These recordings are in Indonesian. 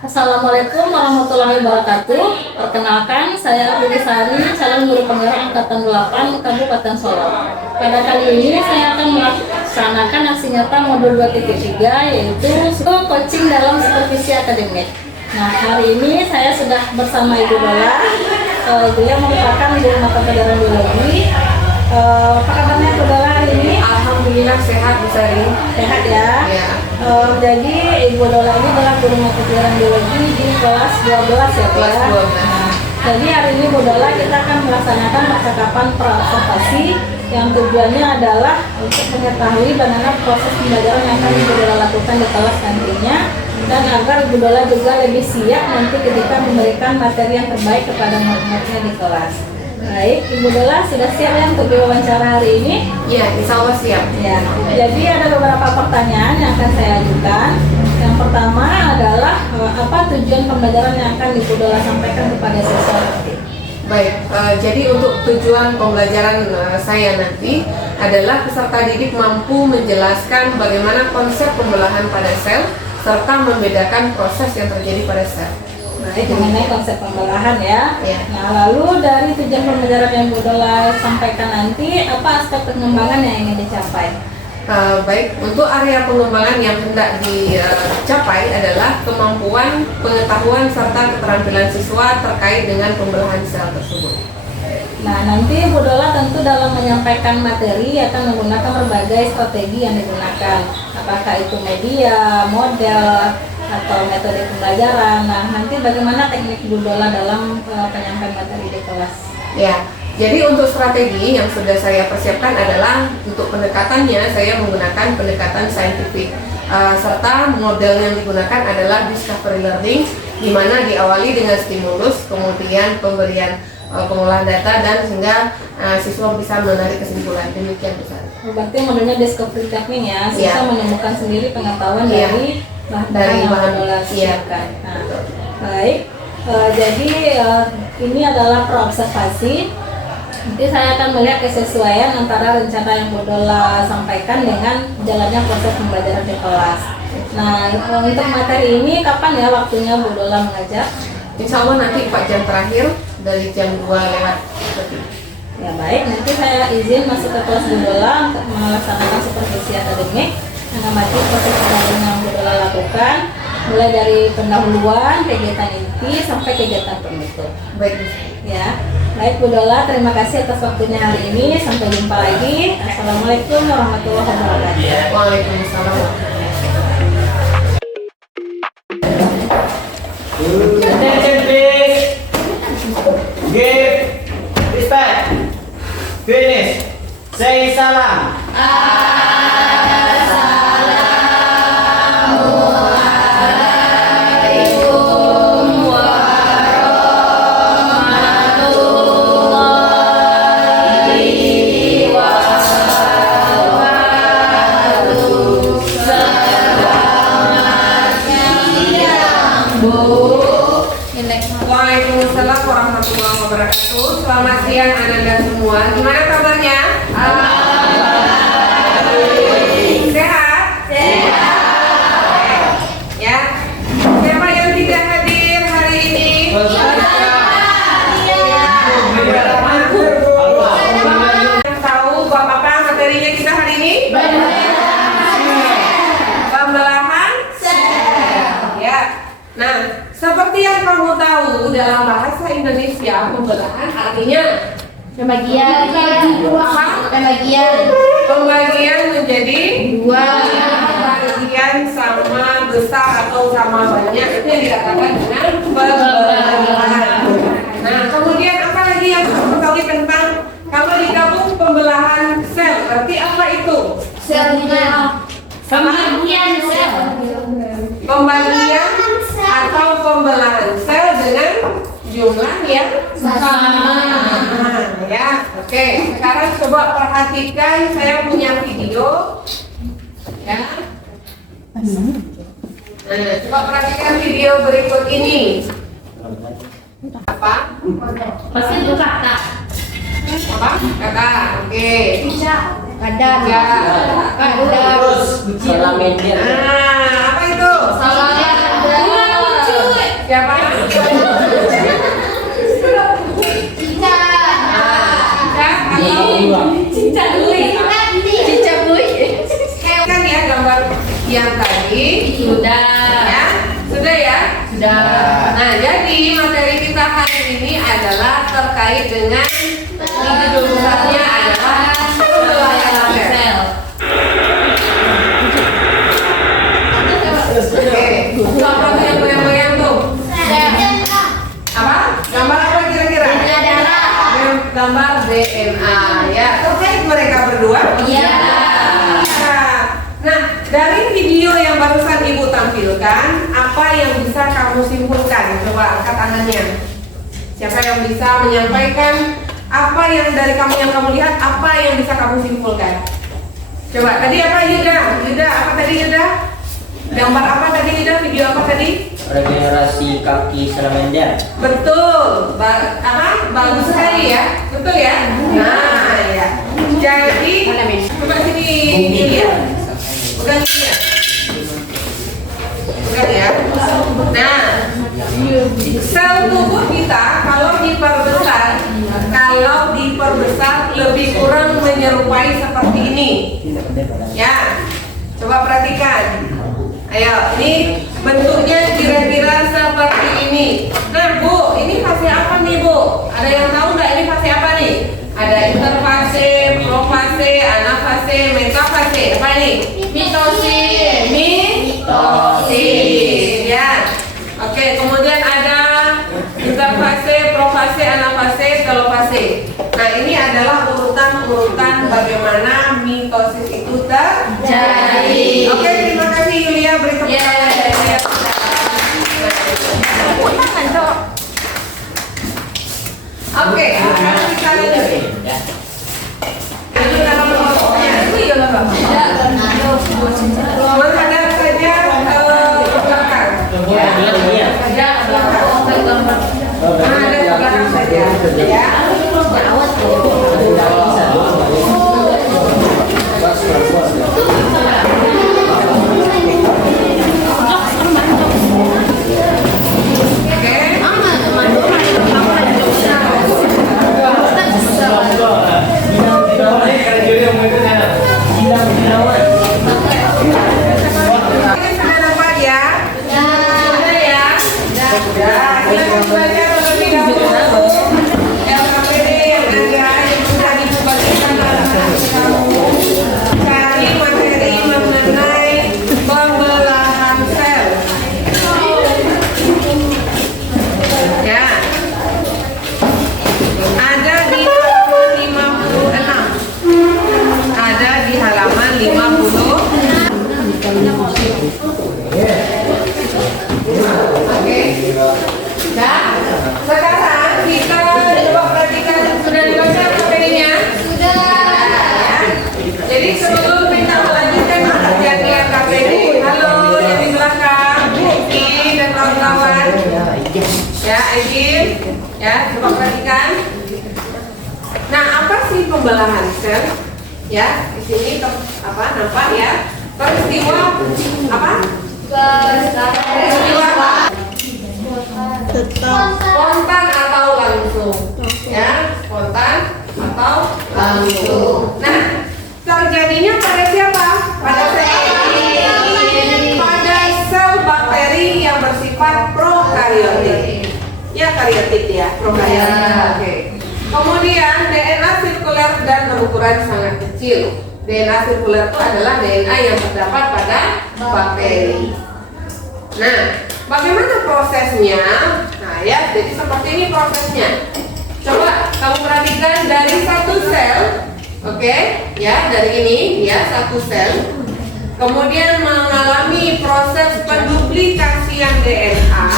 Assalamualaikum warahmatullahi wabarakatuh. Perkenalkan, saya Abdul Sari, calon guru penggerak angkatan 8 Kabupaten Solo. Pada kali ini saya akan melaksanakan aksi nyata modul 2.3, yaitu coaching dalam supervisi akademik. Nah, hari ini saya sudah bersama Ibu Dola. Beliau merupakan guru mata pelajaran biologi. Apa kabarnya Ibu Dola hari ini? Alhamdulillah sehat, Bu Sari. Sehat ya? Ya. Jadi Ibu Dola ini adalah guru mata pelajaran biologi di kelas 12 ya, Kelas ya? 12. Nah, jadi hari ini Bu Dola kita akan melaksanakan percakapan pra-observasi yang tujuannya adalah untuk mengetahui bagaimana proses pembelajaran yang akan Ibu Dola lakukan di kelas nantinya, dan agar Ibu Dola juga lebih siap nanti ketika memberikan materi yang terbaik kepada murid-muridnya di kelas. Baik, Ibu Dola sudah siap ya untuk diwawancara hari ini? Iya, insya Allah siap. Ya, jadi ada beberapa pertanyaan yang akan saya ajukan. Yang pertama adalah apa tujuan pembelajaran yang akan Ibu Dola sampaikan kepada siswa nanti? Baik, jadi untuk tujuan pembelajaran saya nanti adalah peserta didik mampu menjelaskan bagaimana konsep pembelahan pada sel serta membedakan proses yang terjadi pada sel. Baik, mengenai konsep pembelahan ya. Ya. Nah, lalu dari tujuan pembelajaran yang Bu Dola sampaikan nanti, apa aspek pengembangan yang ingin dicapai? Baik, untuk area pengembangan yang hendak dicapai adalah kemampuan, pengetahuan, serta keterampilan siswa terkait dengan pembelahan sel tersebut. Nah, nanti Bu Dola tentu dalam menyampaikan materi akan menggunakan berbagai strategi yang digunakan. Apakah itu media, model, atau metode pembelajaran. Nah, nanti bagaimana teknik Bu Dola dalam penyampaian materi di kelas? Ya, jadi untuk strategi yang sudah saya persiapkan adalah untuk pendekatannya saya menggunakan pendekatan saintifik, serta model yang digunakan adalah discovery learning, di mana diawali dengan stimulus, kemudian pemberian pengolahan data, dan sehingga siswa bisa menarik kesimpulan. Demikian besar. Berarti modelnya discovery learning ya, siswa menemukan sendiri pengetahuan dari bahan yang Bu Dola siapkan. Nah, baik. Jadi ini adalah pra-observasi. Nanti saya akan melihat kesesuaian antara rencana yang Bu Dola sampaikan dengan jalannya proses pembelajaran di kelas. Nah, untuk materi ini kapan ya waktunya Bu Dola mengajar? Insya Allah nanti 4 jam terakhir dari jam 2 lewat. Ya baik, nanti saya izin masuk ke kelas Bu Dola untuk melaksanakan supervisi akademik, mengamati proses pembelajaran yang Bu Dola lakukan, mulai dari pendahuluan, kegiatan inti, sampai kegiatan penutup. Baik. Ya, baik Bu Dola, terima kasih atas waktunya hari ini. Sampai jumpa lagi. Assalamualaikum warahmatullahi wabarakatuh. Waalaikumsalam. Attention please. Give respect. Finish. Say salam. Waalaikumsalam warahmatullahi wabarakatuh. Selamat siang anak-anak semua. Gimana kabarnya? Sehat? Sehat. Ya. Siapa yang tidak hadir hari ini? Yang tahu apa materinya kita hari ini? Pembelahan sel. Ya. Nah, seperti yang kamu tahu, dalam bahasa Indonesia pembelahan artinya Pembagian pembagian menjadi dua bagian sama besar atau sama banyak, itu yang dikatakan dengan pembelahan. Nah, kemudian apa lagi yang kamu ketahui tentang kalau digabung pembelahan sel, berarti apa itu? Pembagian sel. Pembagian atau pembelahan sel dengan jumlah yang sama. Ya, oke. Sekarang coba perhatikan, saya punya video. Ya. Nah, coba perhatikan video berikut ini. Apa? Pasti itu kakak. Apa? Kakak. Oke. Kadar. Ya. Terus salamin dia. Nah, apa itu? Salah. Bunga muncul. kita hari ini adalah terkait dengan judul besarnya adalah pembelahan sel. Oke, apa tuh yang goyang-goyang tuh? Apa? Gambar apa kira-kira? Gambar DNA ya. Terkait mereka berdua? Iya. Nah, dari video yang barusan Ibu tampilkan, apa yang bisa kamu simpulkan? Coba angkat tangannya. Siapa yang bisa menyampaikan apa yang dari kamu yang kamu lihat, apa yang bisa kamu simpulkan? Coba, tadi apa Yuda? Yuda, apa tadi Yuda? Gambar apa tadi Yuda? Video apa tadi? Regenerasi kaki salamander. Betul, bagus sekali ya, betul ya. Nah, ya. Jadi, coba sini dilihat, pegang ini ya, pegang ya. Nah, sel tubuh kita kalau diperbesar lebih kurang menyerupai seperti ini. Ya, coba perhatikan. Ayo, ini bentuknya kira-kira seperti ini. Nah, Bu, ini fase apa nih, Bu? Ada yang tahu nggak ini fase apa nih? Ada interfase, profase, anafase, metafase. Apa ini? Mitosis. Mitosis. Ya. Oke, kemudian ada interfase, profase, anafase, telofase. Nah, ini adalah urutan-urutan bagaimana mitosis itu terjadi. Oke, terima kasih Yulia. Beri tepuk tangan dari Yulia. Oke, sekarang kita lihat. Ini dalam kelompoknya. Itu ya, Bapak. Menghadap saja ke belakang. Saja ke belakang. Menghadap ke belakang saja. Ya. Sekarang kita coba perhatikan, sudah dibaca materinya? Sudah. Jadi sebelum kita melanjutkan perjanjian KPD, halo yang di belakang, Eki dan kawan-kawan. Ya, Eki, ya coba perhatikan. Nah, apa sih pembelahan sel? Ya, di sini apa nampak ya? Peristiwa apa? Peristiwa apa? Spontan atau langsung, ya, spontan atau langsung. Nah, terjadinya pada siapa? Pada sel bakteri yang bersifat prokaryotik. Ya, karyotik ya, prokaryotik. Oke. Kemudian DNA sirkuler dan berukuran sangat kecil. DNA sirkuler itu adalah DNA yang terdapat pada bakteri. Nah, bagaimana prosesnya? Nah ya, jadi seperti ini prosesnya. Coba kamu perhatikan dari satu sel, oke? Ya, dari ini ya satu sel. Kemudian mengalami proses penduplikasian DNA.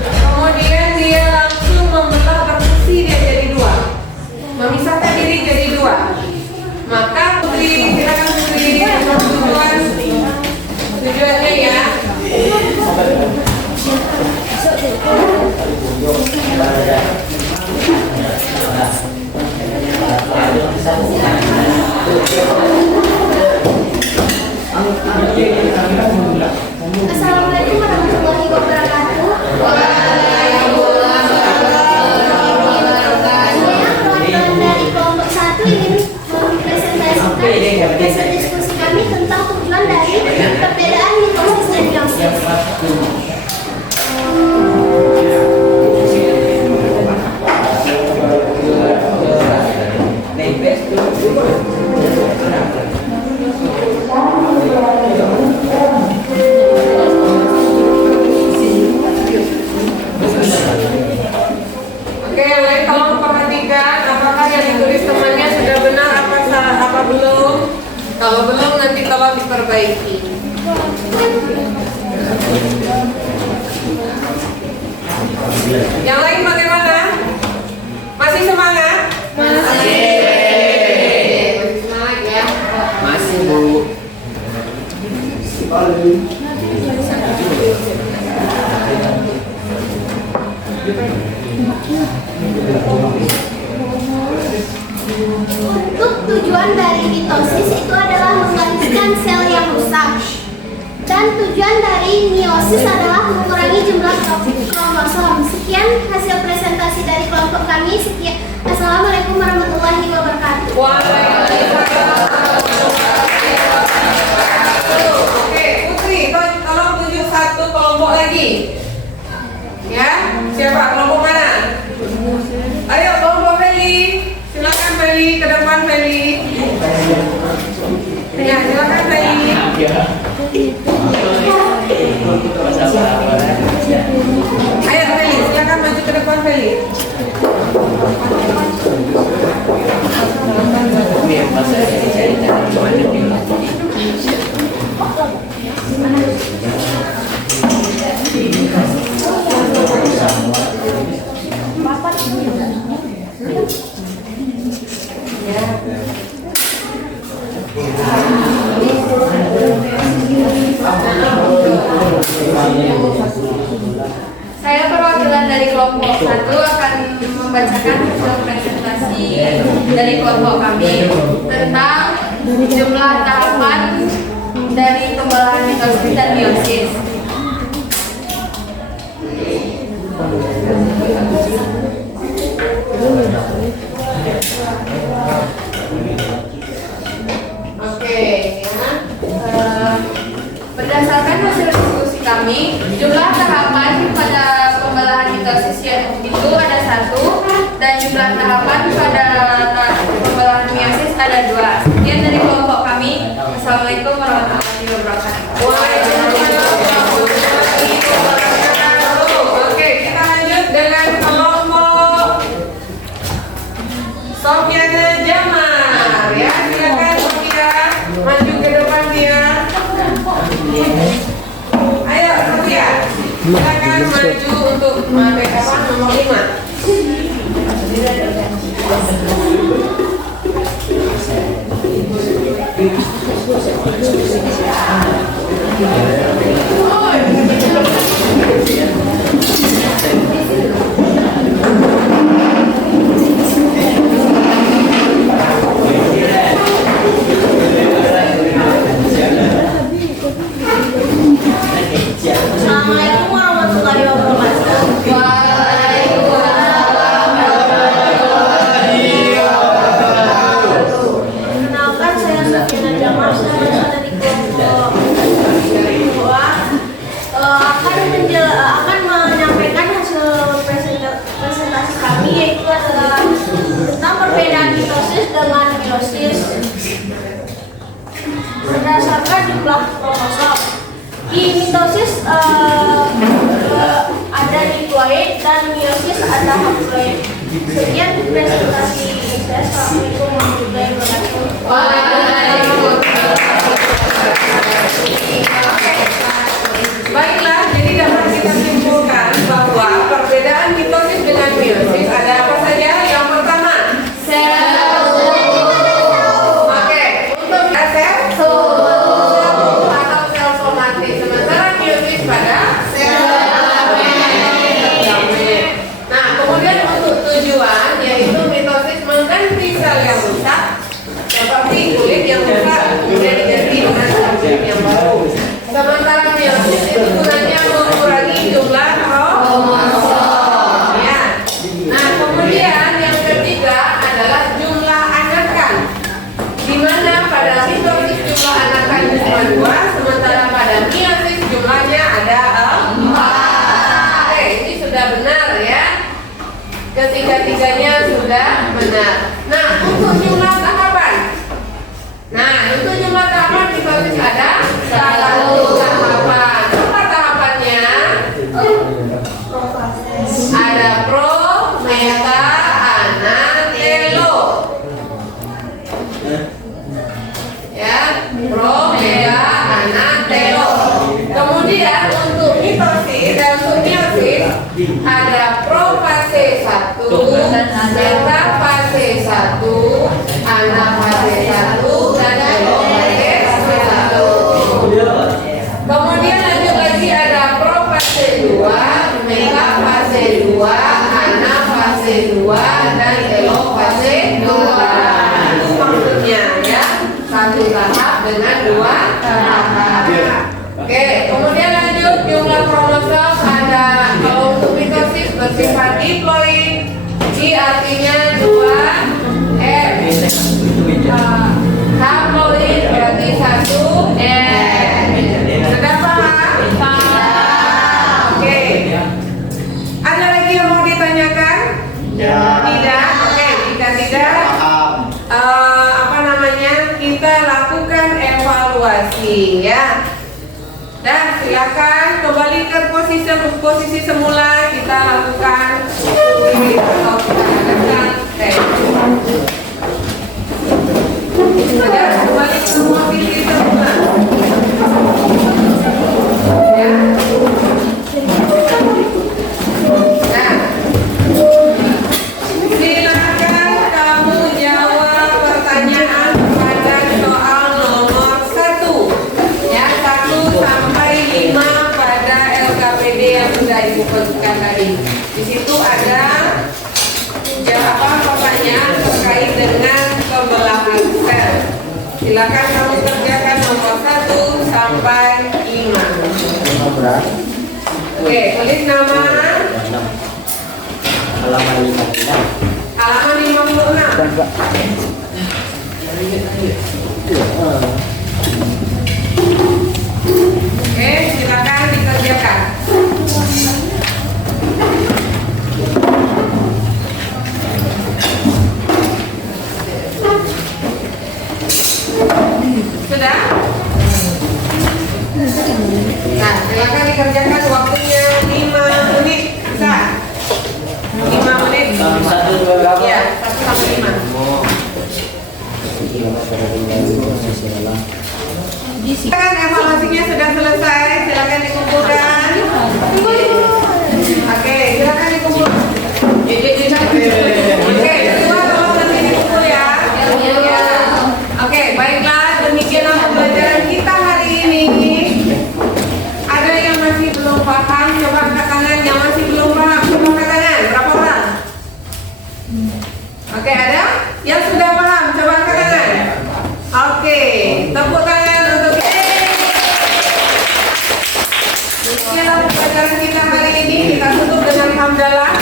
Kemudian dia langsung membelah berfungsi, dia jadi dua, memisahkan diri jadi dua. Maka Putri, silakan Putri, tujuannya ya. Assalamualaikum warahmatullahi wabarakatuh. diperbaiki. Yang lain bagaimana? Masih semangat? Masih semangat ya? Masih Bu. Untuk tujuan dari mitosis itu adalah menggantikan sel yang rusak. Dan tujuan dari meiosis adalah mengurangi jumlah kromosom. Sekian hasil presentasi dari kelompok kami. Sekian. Assalamualaikum warahmatullahi wabarakatuh. Oke, Putri, tolong tunjuk satu kelompok lagi. Ya, siapa? Kelompok mana? Ayo, kelompok Meli. Silakan Meli, ke depan Meli. Ya, silakan Meli. Ayo Meli, silakan maju ke depan Meli. Saya perwakilan dari kelompok 1 akan membacakan hasil presentasi dari kelompok kami tentang jumlah tahapan dari pembelahan mitosis dan meiosis. Oke, ya. Berdasarkan hasil diskusi kami, jumlah tahapan pada pembelahan mitosis itu ada 1 dan jumlah tahapan pada pembelahan meiosis ada 2. Sekian dari kelompok kami. Assalamualaikum warahmatullahi wabarakatuh. Oke, kita lanjut dengan kelompok Sofiana Jamar. Ya, silakan Sofia maju ke depan dia. Ayo Sofia, silakan maju untuk materi nomor 5. Assalamualaikum warahmatullahi wabarakatuh. Kenalkan, saya Sofiana Jamar. Saya berasal dari kelompok 2. Akan menyampaikan hasil presentasi kami, yaitu adalah tentang perbedaan mitosis dengan meiosis berdasarkan jumlah kromosom. Di mitosis ada diploid dan meiosis ada haploid. Sekian presentasi saya. Assalamualaikum warahmatullahi wabarakatuh. Baiklah, jadi dapat kita simpulkan bahwa perbedaan mitosis dengan meiosis ada apa saja? Yang pertama, oke, untuk sel atau sel somatik, sementara meiosis pada sel gamet. Nah, kemudian untuk tujuan yaitu mitosis mengganti sel yang rusak seperti kulit yang rusak kemudian diganti dengan kulit yang baru. Sementara meiosis itu gunanya mengurangi jumlah kromosom. Ya. Nah, kemudian yang ketiga adalah jumlah anakan, di mana pada mitosis jumlah anakan cuma 2, sementara pada meiosis jumlahnya ada 4. Oke, ini sudah benar ya. Ketiga-tiganya sudah benar. Nah, untuk jumlah tahapan. Mitosis ada 1 tahapan. Apa tahapannya? Ada pro, meta, ana, telo. Ya, pro, meta, untuk meiosis ada profase 1, metafase 1, anafase 1, dan telofase 1. Kemudian lanjut lagi ada profase 2, metafase 2, anafase 2, dan telofase 2. Itu maksudnya ya, satu tahap dengan 2 tahapan. Oke, kemudian lanjut jumlah kromosom ada, kalau untuk mitosis bersifat diploid, I artinya 2, haploid berarti 1, sudah paham? Oke. Ada lagi yang mau ditanyakan? Tidak? Oke, jika tidak, kita lakukan evaluasi ya. Dan silakan kembali ke posisi semula, kita lakukan atau kita adakan tes. Sudah kembali ke posisi semula. Ya. Nah, silakan kamu jawab pertanyaan pada soal nomor 1 ya, 1 sampai 5 pada LKPD yang sudah Ibu tentukan tadi. Di situ ada jawaban pertanyaan terkait dengan pembelahan sel. Silakan kamu kerjakan nomor 1 sampai 5. Oke, tulis nama. Halaman 56. Halaman 56. Oke, silakan dikerjakan. Sudah? Nah, silakan dikerjakan, waktunya 5 menit. Bisa? 5 menit. 1, 2, 3. Ya, 1 sampai 5. Silakan, evaluasinya sudah selesai. Silakan dikumpulkan. Oke, silakan dikumpulkan. Oke, semua tolong nanti dikumpul ya. Oke, baiklah, demikianlah pembelajaran kita hari ini. Ada yang masih belum paham? Coba angkat tangan yang masih belum paham. Coba angkat tangan. Berapa orang? Oke, ada? Yang sudah paham? Coba angkat tangan. Oke, tepuk tangan untuk demikianlah pembelajaran kita hari ini. Kita tutup dengan hamdalah.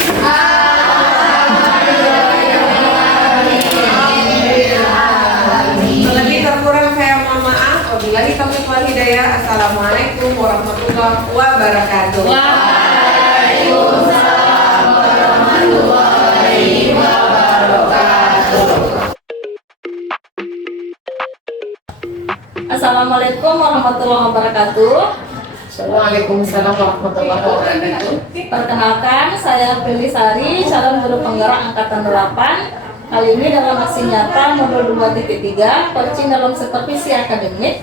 Lebih terkurang saya mohon maaf. Wabillahi taufiq wal hidayah. Assalamualaikum warahmatullahi wabarakatuh. Waalaikumsalam warahmatullahi wabarakatuh. Assalamualaikum warahmatullahi wabarakatuh. Waalaikumsalam warahmatullahi wabarakatuh. Perkenalkan, saya Prilly Sari, calon guru penggerak angkatan 8. Kali ini dalam aksi nyata modul 2.3, coaching dalam supervisi akademik.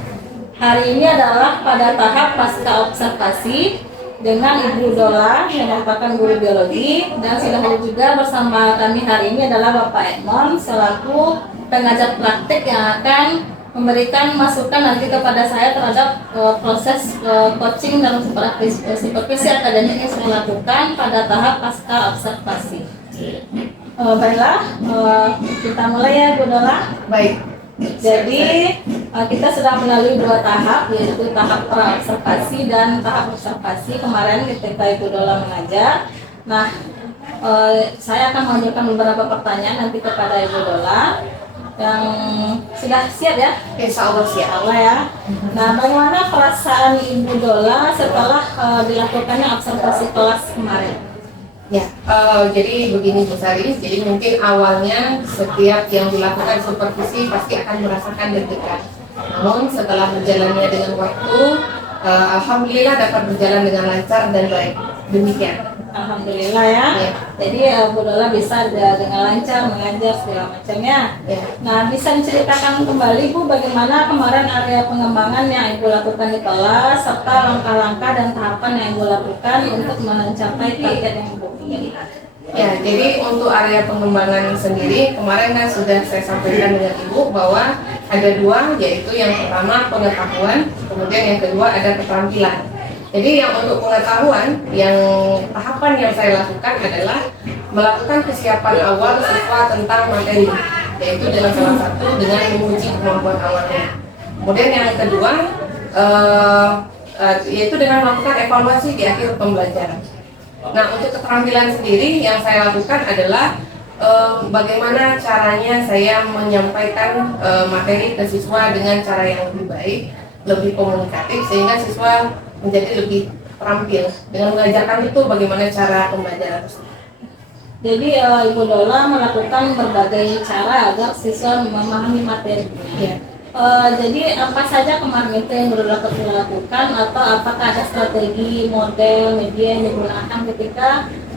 Hari ini adalah pada tahap pasca observasi dengan Ibu Dola yang merupakan guru biologi, dan sudah hadir juga bersama kami hari ini adalah Bapak Edmond selaku pengajar praktik yang akan memberikan masukan nanti kepada saya terhadap proses coaching dalam supervisi akademik yang saya lakukan pada tahap pasca observasi. Baiklah, kita mulai ya Bu Dola. Baik. Jadi kita sudah melalui 2 tahap, yaitu tahap pra-observasi dan tahap observasi kemarin ketika Ibu Dola mengajar. Nah, saya akan mengajukan beberapa pertanyaan nanti kepada Ibu Dola yang sudah siap ya? Insya Allah siap. Allah ya. Nah, bagaimana perasaan Ibu Dola setelah dilakukannya observasi kelas kemarin? Ya, jadi begini Bu Sari, jadi mungkin awalnya setiap yang dilakukan supervisi pasti akan merasakan deg-degan. Namun setelah berjalannya dengan waktu, Alhamdulillah dapat berjalan dengan lancar dan baik. Demikian. Alhamdulillah ya. Ya. Jadi Bu Dola bisa dengan lancar mengajar segala macamnya. Ya. Nah, bisa diceritakan kembali Bu bagaimana kemarin area pengembangan yang Ibu lakukan di kelas serta langkah-langkah dan tahapan yang Ibu lakukan untuk mencapai target yang Ibu inginkan. Ya, jadi untuk area pengembangan sendiri kemarin kan sudah saya sampaikan dengan Ibu bahwa ada dua, yaitu yang pertama pengetahuan, kemudian yang kedua ada keterampilan. Jadi yang untuk pengetahuan, yang tahapan yang saya lakukan adalah melakukan kesiapan awal siswa tentang materi, yaitu dengan salah satu dengan menguji kemampuan awalnya. Kemudian yang kedua, yaitu dengan melakukan evaluasi di akhir pembelajaran. Nah, untuk keterampilan sendiri yang saya lakukan adalah bagaimana caranya saya menyampaikan materi ke siswa dengan cara yang lebih baik, lebih komunikatif, sehingga siswa menjadi lebih terampil dengan mengajarkan itu bagaimana cara pembelajaran tersebut. Jadi Ibu Dola melakukan berbagai cara agar siswa memahami materi. Ya. Jadi apa saja kemarin itu yang Ibu Dola lakukan, atau apakah ada strategi, model, media yang digunakan ketika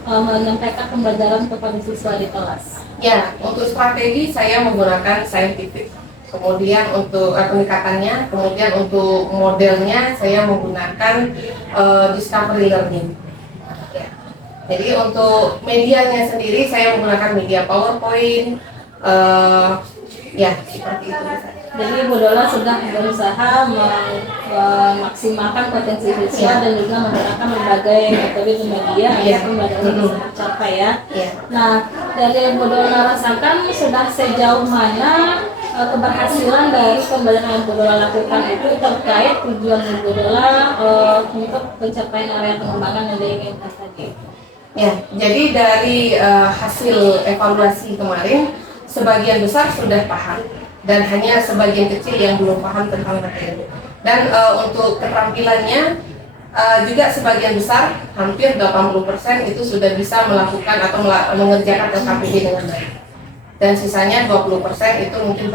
menyampaikan pembelajaran kepada siswa di kelas? Ya, untuk strategi saya menggunakan scientific. Kemudian untuk pendekatannya, kemudian untuk modelnya saya menggunakan discovery learning. Ya. Jadi untuk medianya sendiri saya menggunakan media PowerPoint, ya seperti itu. Jadi Bu Dola sudah berusaha memaksimalkan potensi siswa dan juga menggunakan berbagai metode di media agar pembelajaran bisa tercapai ya. Nah, dari Bu Dola rasakan sudah sejauh mana keberhasilan dari pembelajaran yang Bu Dola lakukan itu terkait tujuan Bu Dola untuk pencapaian area pengembangan yang diinginkan tadi? Ya, jadi dari hasil evaluasi kemarin sebagian besar sudah paham dan hanya sebagian kecil yang belum paham tentang materi. Dan untuk keterampilannya juga sebagian besar, hampir 80% itu sudah bisa melakukan atau mengerjakan LKPD dengan baik. Dan sisanya 20% itu mungkin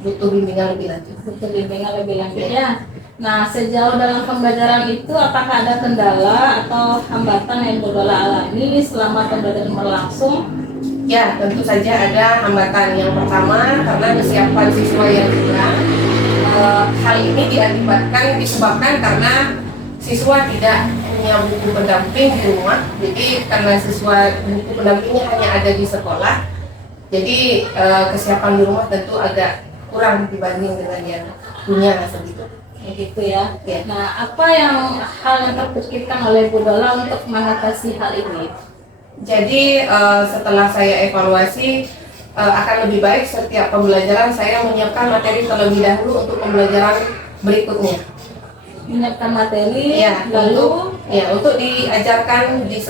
butuh bimbingan lebih lanjut. Butuh bimbingan lebih lanjut ya. Nah, sejauh dalam pembelajaran itu apakah ada kendala atau hambatan yang Bu Dola alami selama pembelajaran berlangsung? Ya, tentu saja ada hambatan. Yang pertama, karena kesiapan siswa yang kurang. Hal ini disebabkan karena siswa tidak punya buku pendamping di rumah. Jadi karena siswa buku pendampingnya hanya ada di sekolah, jadi kesiapan di rumah tentu agak kurang dibanding dengan yang punya segitu. Begitu ya. Nah, apa hal yang terpikirkan oleh Bu Dola untuk mengatasi hal ini? Jadi setelah saya evaluasi akan lebih baik setiap pembelajaran saya menyiapkan materi terlebih dahulu untuk pembelajaran berikutnya. Menyiapkan materi, Ya, lalu untuk diajarkan di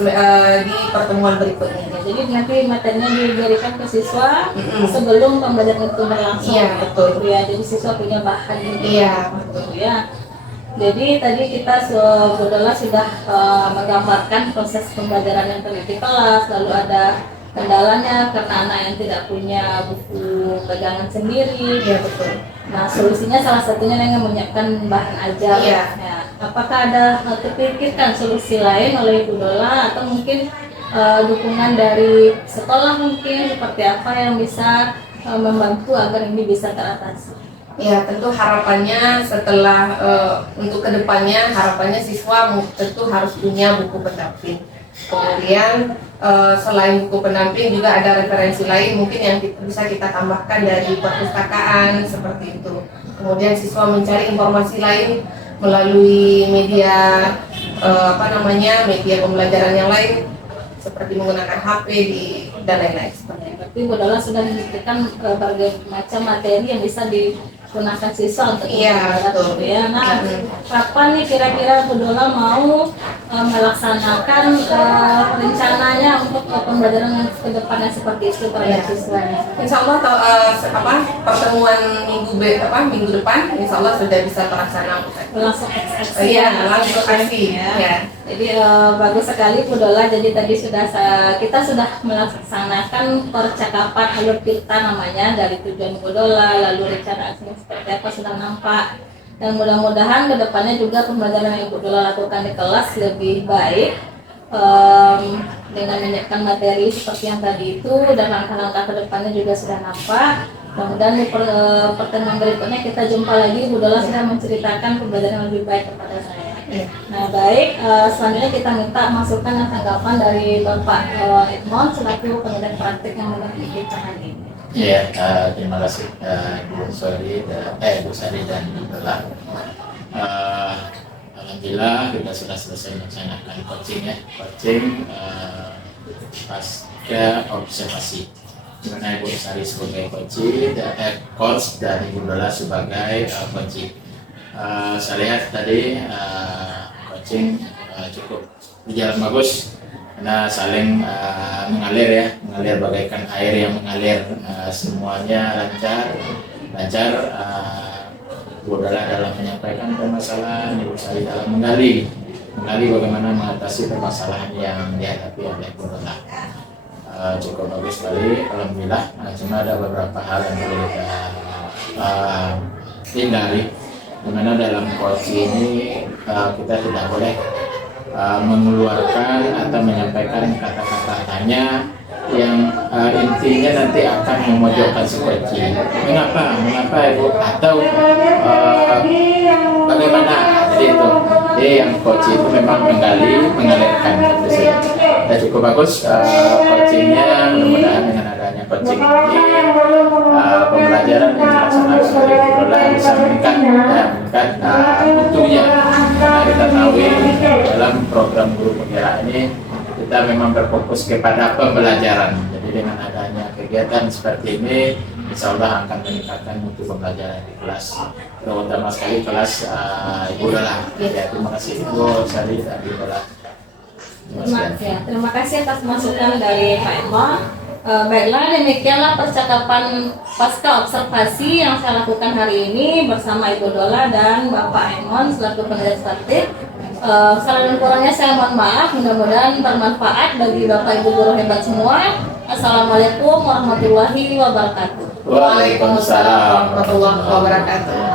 pertemuan berikutnya. jadi nanti materinya diberikan ke siswa sebelum pembelajaran itu berlangsung. Iya, betul. Ya, jadi siswa punya bahan. Iya, betul. Ya. Jadi tadi kita Bu Dola sudah menggambarkan proses pembelajaran yang terjadi di kelas, lalu ada kendalanya karena anak yang tidak punya buku pegangan sendiri. Iya, betul. Nah, solusinya salah satunya dengan menyiapkan bahan ajar. Iya. Ya. Apakah ada terpikirkan solusi lain oleh Bu Dola atau mungkin dukungan dari sekolah mungkin seperti apa yang bisa membantu agar ini bisa teratasi? Ya, tentu harapannya setelah untuk kedepannya harapannya siswa tentu harus punya buku pendamping. Kemudian selain buku pendamping juga ada referensi lain mungkin yang bisa kita tambahkan dari perpustakaan seperti itu. Kemudian siswa mencari informasi lain melalui media media pembelajaran yang lain seperti menggunakan HP dan lain-lain. Berarti Bu Dola sudah memberikan berbagai macam materi yang bisa digunakan siswa untuk betul. Ya. Nah, kapan nih kira-kira Bu Dola mau melaksanakan rencananya untuk pembelajaran yang kedepannya seperti itu terhadap siswanya? Insya Allah pertemuan minggu depan Insya Allah sudah bisa terlaksana. Langsung eksekusi. Langsung aksi. Ya. Jadi bagus sekali Bu Dola. Jadi tadi kita sudah melaksanakan percakapan alur kita namanya dari tujuan Bu Dola, lalu rencana aksinya seperti apa sudah nampak. Dan mudah-mudahan kedepannya juga pembelajaran yang Ibu Dola lakukan di kelas lebih baik, dengan menyiapkan materi seperti yang tadi itu, dan langkah-langkah kedepannya juga sudah nampak. Mudah-mudahan di pertemuan berikutnya kita jumpa lagi, Ibu Dola sudah menceritakan pembelajaran yang lebih baik kepada saya. Nah baik, selanjutnya kita minta masukan dan tanggapan dari Bapak Edmond selaku pendidik praktik yang mendampingi kita hari ini. Iya, terima kasih Bu Sari dan Bu Dola. Alhamdulillah kita sudah selesai melaksanakan coaching pasca observasi. Dimana Ibu Sari sebagai coach dan Ibu Dola sebagai coaching. Saya lihat tadi coaching cukup berjalan bagus karena saling mengalir bagaikan air yang mengalir, semuanya lancar. Bu Dola dalam menyampaikan permasalahan, Ibu Sari dalam menggali bagaimana mengatasi permasalahan yang dihadapi oleh Bu Dola. Cukup bagus sekali, alhamdulillah. Cuma ada beberapa hal yang perlu kita hindari, dimana dalam coaching ini kita tidak boleh mengeluarkan atau menyampaikan kata-kata tanya yang intinya nanti akan memojokkan si coaching. Mengapa Ibu? Atau bagaimana? Jadi yang coaching itu memang mengalirkan itu saja. Dan cukup bagus coachingnya. Mudah-mudahan dengan adanya coaching ini pembelajaran yang dilaksanakan oleh Bu Dola bisa meningkat mutunya. Karena kita tahu dalam program guru penggerak ini kita memang berfokus kepada pembelajaran. Jadi dengan adanya kegiatan seperti ini, insya Allah akan meningkatkan mutu pembelajaran di kelas, terutama sekali kelas Ibu Dola. Ya, terima kasih Ibu Sari dan Ibu Dola. Terima kasih atas masukan dari Pak Edmond. Baiklah, demikianlah percakapan pasca observasi yang saya lakukan hari ini bersama Ibu Dola dan Bapak Edmond selaku pendidik praktik. Salah dan kurangnya saya mohon maaf, mudah-mudahan bermanfaat bagi Bapak Ibu guru hebat semua. Assalamualaikum warahmatullahi wabarakatuh. Waalaikumsalam warahmatullahi wabarakatuh.